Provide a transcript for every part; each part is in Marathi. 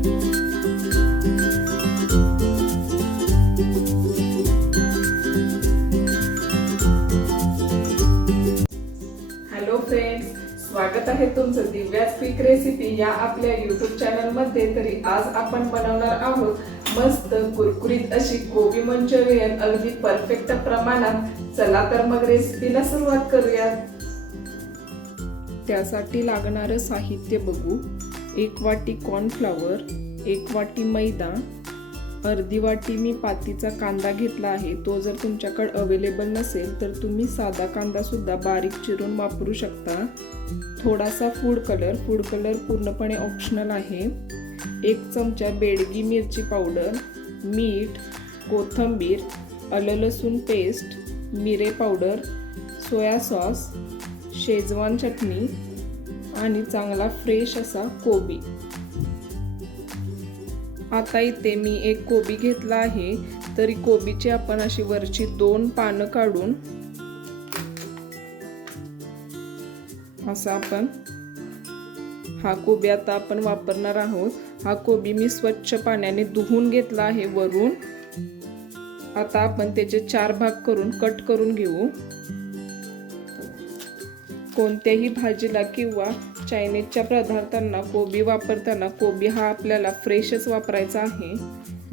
हॅलो स्वागत आहे तुमचं दिव्या क्विक रेसिपी या आपल्या युट्यूब चॅनलमध्ये तरी आज आपण बनवणार आहोत मस्त कुरकुरीत अशी गोबी मंचुरियन. अगदी परफेक्ट प्रमाणात. चला तर मग रेसिपीला सुरुवात करूया त्यासाठी लागणारं साहित्य बघू. एक वाटी कॉर्नफ्लॉवर एक वाटी मैदा अर्धी वाटी मी पातीचा कांदा घेतला आहे. तो जर तुमच्याकडे अवेलेबल नसेल तर तुम्ही साधा कांदासुद्धा बारीक चिरून वापरू शकता. थोडासा फूड कलर फूड कलर पूर्णपणे ऑप्शनल आहे. एक चमचा बेडगी मिरची पावडर मीठ कोथिंबीर आलं लसूण पेस्ट मिरे powder soya sauce Schezwan chutney आणि चांगला फ्रेश असा कोबी. आता इथे मी एक कोबी घेतला आहे. तरी कोबीची आपण अशी वरची दोन पानं काढून असा आपण हा कोबी आता आपण वापरणार आहोत. हा कोबी मी स्वच्छ पाण्याने धुवून घेतला आहे वरून. आता आपण त्याचे चार भाग करून कट करून घेऊ. कोणत्याही भाजीला किंवा चायनीजच्या पदार्थांना कोबी वापरताना कोबी हा आपल्याला फ्रेशच वापरायचा आहे.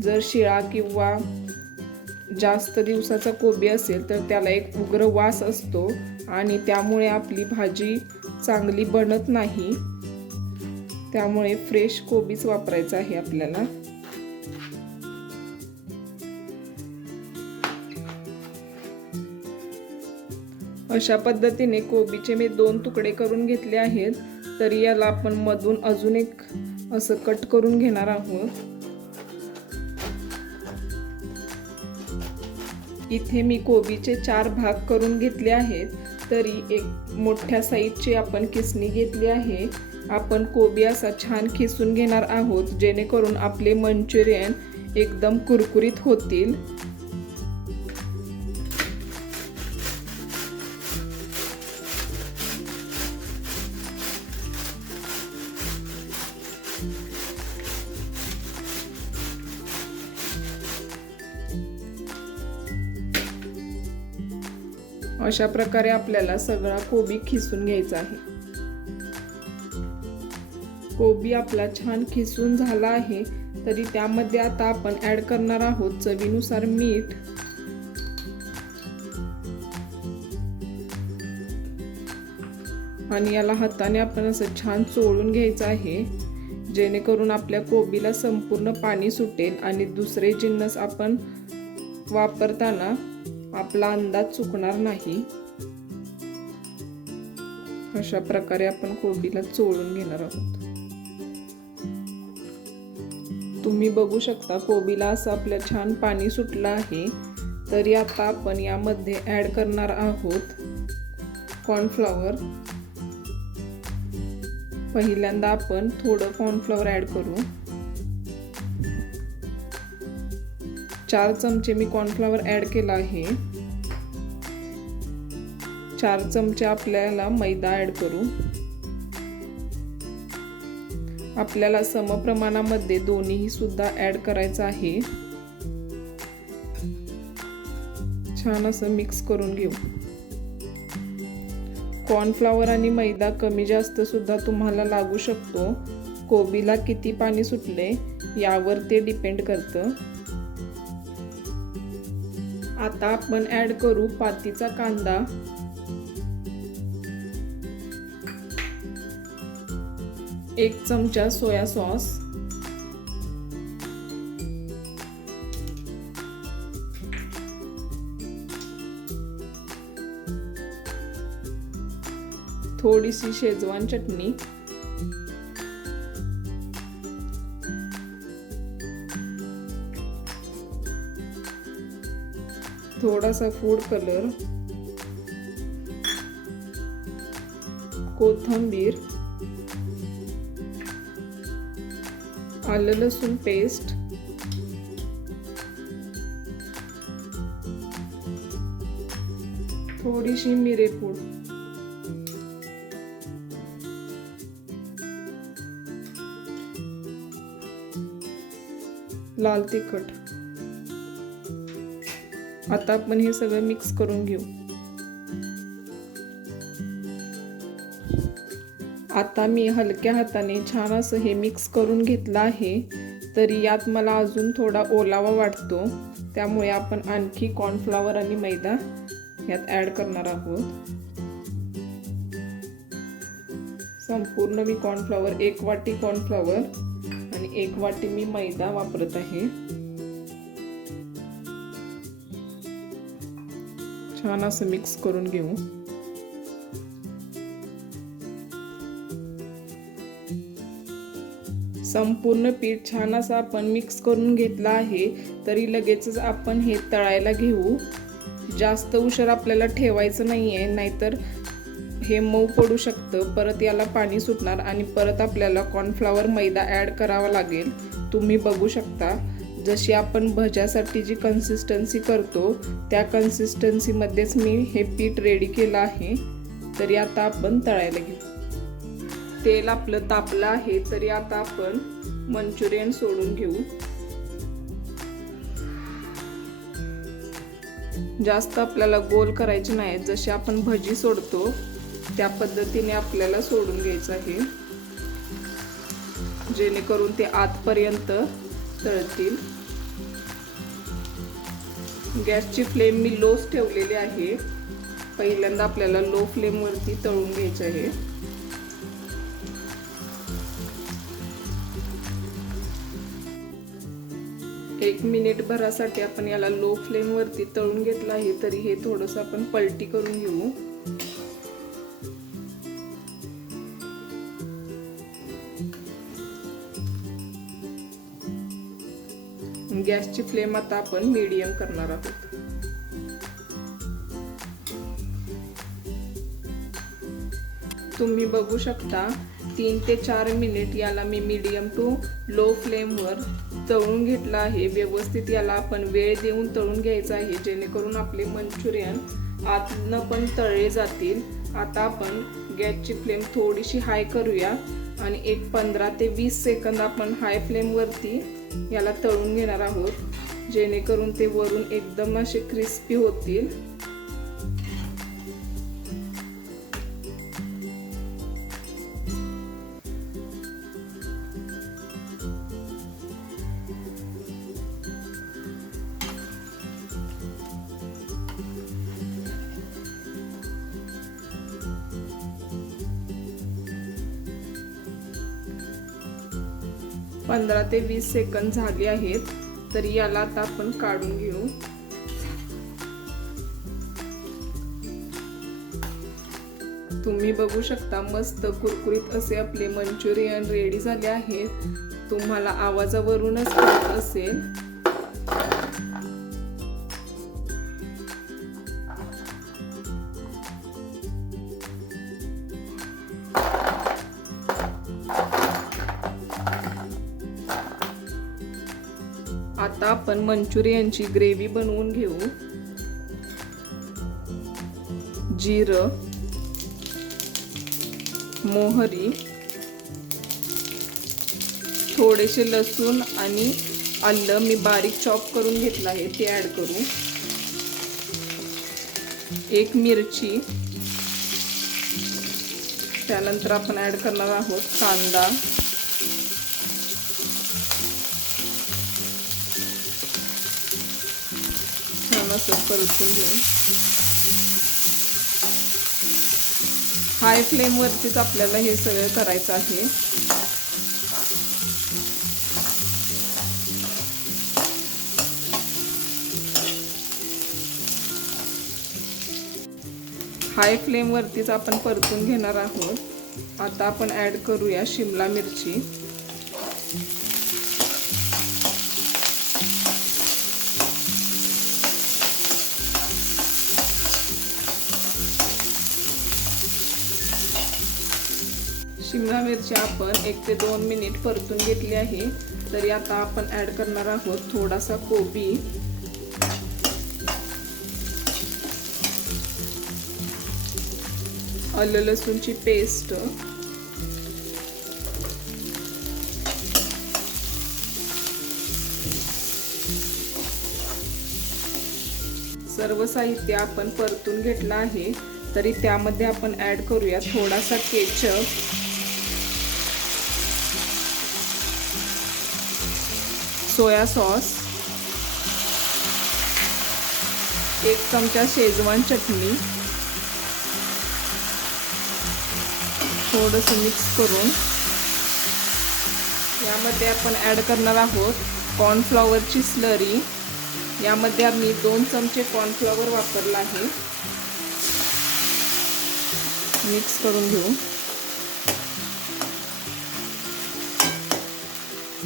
जर शिळा किंवा जास्त दिवसाचा कोबी असेल तर त्याला एक उग्र वास असतो आणि त्यामुळे आपली भाजी चांगली बनत नाही. त्यामुळे फ्रेश कोबीच वापरायचा आहे आपल्याला. अशा पद्धतीने कोबीचे मी दोन तुकडे करून घेतले आहेत. तरी याला आपण मधून अजून एक असं कट करून घेणार आहोत. इथे मी कोबीचे चार भाग करून घेतले आहेत. तरी एक मोठ्या साईजची आपण किसणी घेतली आहे. आपण कोबी असा छान खिसून घेणार आहोत जेणेकरून आपले मंचुरियन एकदम कुरकुरीत होतील. अशा प्रकारे आपल्याला सगळा कोबी खिसून घ्यायचा आहे. कोबी आपला छान खिसून झाला आहे तरी त्यामध्ये आता आपण ऍड करणार आहोत चवीनुसार मीठ. आणि याला हाताने आपण असं छान चोळून घ्यायचं आहे जेणेकरून आपल्या कोबीला संपूर्ण पाणी सुटेल आणि दुसरे जिन्नस आपण वापरताना आपला अंदाज चुकणार नाही. अशा प्रकारे आपण कोबीला चोळून घेणार आहोत. तुम्ही बघू शकता कोबीला असं आपल्या छान पाणी सुटलं आहे तरी आता आपण यामध्ये ऍड करणार आहोत कॉर्नफ्लॉवर पहिल्यांदा आपण थोडं कॉर्नफ्लॉवर ऍड करू. चार चमचे मी कॉर्नफ्लॉवर ऍड केला आहे. चार चमचे आपल्याला मैदा ऍड करू. आपल्याला समप्रमाणामध्ये दोन्ही सुद्धा ऍड करायचं आहे. छान असं मिक्स करून घेऊ. कॉर्नफ्लावर आणि मैदा कमी जास्त सुद्धा तुम्हाला लागू शकतो. कोबीला किती पाणी सुटले यावर ते डिपेंड करतं. आता आपण ऍड करू पातीचा कांदा. एक चमचा सोया सॉस. थोडीशी शेजवान चटणी. थोडासा फूड कलर कोथंबीर. आलं लसूण पेस्ट थोडीशी मिरेपूड. लाल तिखट. आता आपण हे सगळं मिक्स करून घेऊ. आता मी हलक्या हाताने छान असं हे मिक्स करून घेतलं आहे. तरी यात मला अजून थोडा ओलावा वाटतो. त्यामुळे आपण आणखी कॉर्नफ्लॉवर आणि मैदा यात ॲड करणार आहोत. संपूर्ण मी कॉर्नफ्लॉवर एक वाटी कॉर्नफ्लॉवर आणि एक वाटी मी मैदा वापरत आहे. छान असं मिक्स करून घेऊ. संपूर्ण पीठ छान असं आपण मिक्स करून घेतलं आहे तरी लगेचच आपण हे तळायला घेऊ. जास्त उशीर आपल्याला ठेवायचं नाही आहे नाहीतर हे मऊ पडू शकतं. परत याला पाणी सुटणार आणि परत आपल्याला कॉर्नफ्लॉवर मैदा ॲड करावा लागेल. तुम्ही बघू शकता. जशी आपण भज्यासाठी जी कन्सिस्टन्सी करतो त्या कन्सिस्टन्सीमध्येच मी हे पीठ रेडी केलं आहे. तरी आता आपण तळायला घेऊ. तेल आपलं तापलं आहे तरी आता आपण मंचुरियन सोडून घेऊ. जास्त आपल्याला गोल करायचे नाही जसे आपण भजी सोडतो त्या पद्धतीने आपल्याला सोडून घ्यायचं आहे. जेणेकरून ते आतपर्यंत तळतील. गॅसची फ्लेम मी लोच ठेवलेली आहे. पहिल्यांदा आपल्याला लो फ्लेमवरती तळून घ्यायचं आहे. एक मिनिट भरासाठी आपण याला लो फ्लेमवरती तळून घेतलं आहे तरी हे थोडंसं आपण पलटी करून घेऊ. गॅसची फ्लेम आता आपण मीडियम करणार आहोत. तुम्ही बघू शकता तीन ते चार मिनिट याला मी मीडियम टू लो फ्लेमवर तळून घेतला आहे. व्यवस्थित याला आपण वेळ देऊन तळून घ्यायचा आहे. जेणेकरून आपले मंचुरियन आतनं पण तळले जातील. आता आपण गॅसची फ्लेम थोडीशी हाय करूया. आणि एक पंधरा ते वीस सेकंद आपण हाय फ्लेमवरती याला तळून घेणार आहोत. जेणेकरून ते वरून एकदम असे क्रिस्पी होतील. पंधरा ते वीस सेकंद झाले आहेत तर याला आता आपण काढून घेऊ. तुम्ही बघू शकता मस्त कुरकुरीत असे आपले मंचुरियन रेडी झाले आहेत. तुम्हाला आवाजावरूनच कळत असेल. आता आपण मंचुरियनची ग्रेव्ही बनवून घेऊ. जिरं मोहरी थोडेसे लसूण आणि आलं मी बारीक चॉप करून घेतलं आहे ते ॲड करू. एक मिरची त्यानंतर आपण ॲड करणार आहोत कांदा. छान असं परतून घेऊ हाय फ्लेमवरतीच आपल्याला हे सगळं करायचं आहे. हाय फ्लेमवरतीच आपण परतून घेणार आहोत. आता आपण ॲड करूया शिमला मिरची. शिमला मिरची आपण एक ते दोन मिनिट परतून घेतली आहे. तरी आता आपण ॲड करणार आहोत थोडासा कोबी. अल लसूणची पेस्ट सर्व साहित्य आपण परतून घेतलं आहे. तरी त्यामध्ये आपण ऍड करूया थोडासा केचप. सोया सॉस एक चमचा शेजवान चटणी थोडंसं मिक्स करून यामध्ये आपण ॲड करणार आहोत कॉर्नफ्लॉवरची स्लरी यामध्ये आम्ही दोन चमचे कॉर्नफ्लॉवर वापरला आहे. मिक्स करून घेऊ.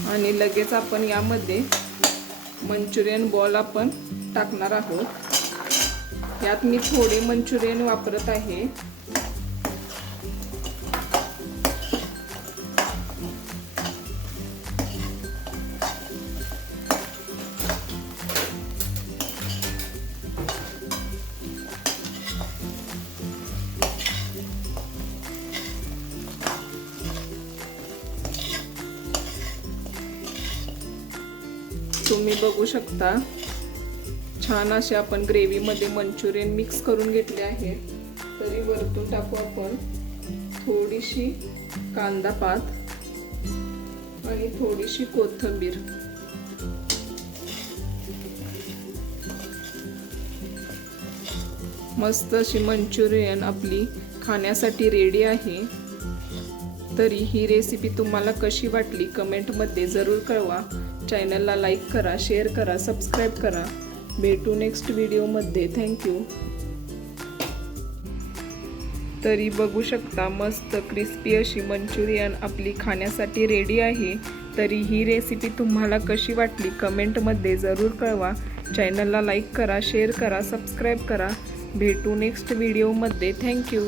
आणि लगेच आपण यामध्ये मंचुरियन बॉल आपण टाकणार आहोत. यात मी थोडे मंचुरियन वापरत आहे. तुम्ही बघू शकता. छान असे आपण ग्रेव्हीमध्ये मंचुरियन मिक्स करून घेतले आहे. तरी वरतून टाकू आपण थोडीशी कांदा पात आणि थोडीशी कोथिंबीर. मस्त अशी मंचुरियन आपली खाण्यासाठी रेडी आहे. तरी ही रेसिपी तुम्हाला कशी वाटली कमेंटमध्ये जरूर कळवा. चॅनलला लाईक करा शेअर करा सबस्क्राईब करा. भेटू नेक्स्ट व्हिडिओमध्ये थँक्यू तरी बघू शकता मस्त क्रिस्पी अशी मंचुरियन आपली खाण्यासाठी रेडी आहे. तरी ही रेसिपी तुम्हाला कशी वाटली कमेंटमध्ये जरूर कळवा. चॅनलला लाईक करा शेअर करा सबस्क्राईब करा. भेटू नेक्स्ट व्हिडिओमध्ये थँक्यू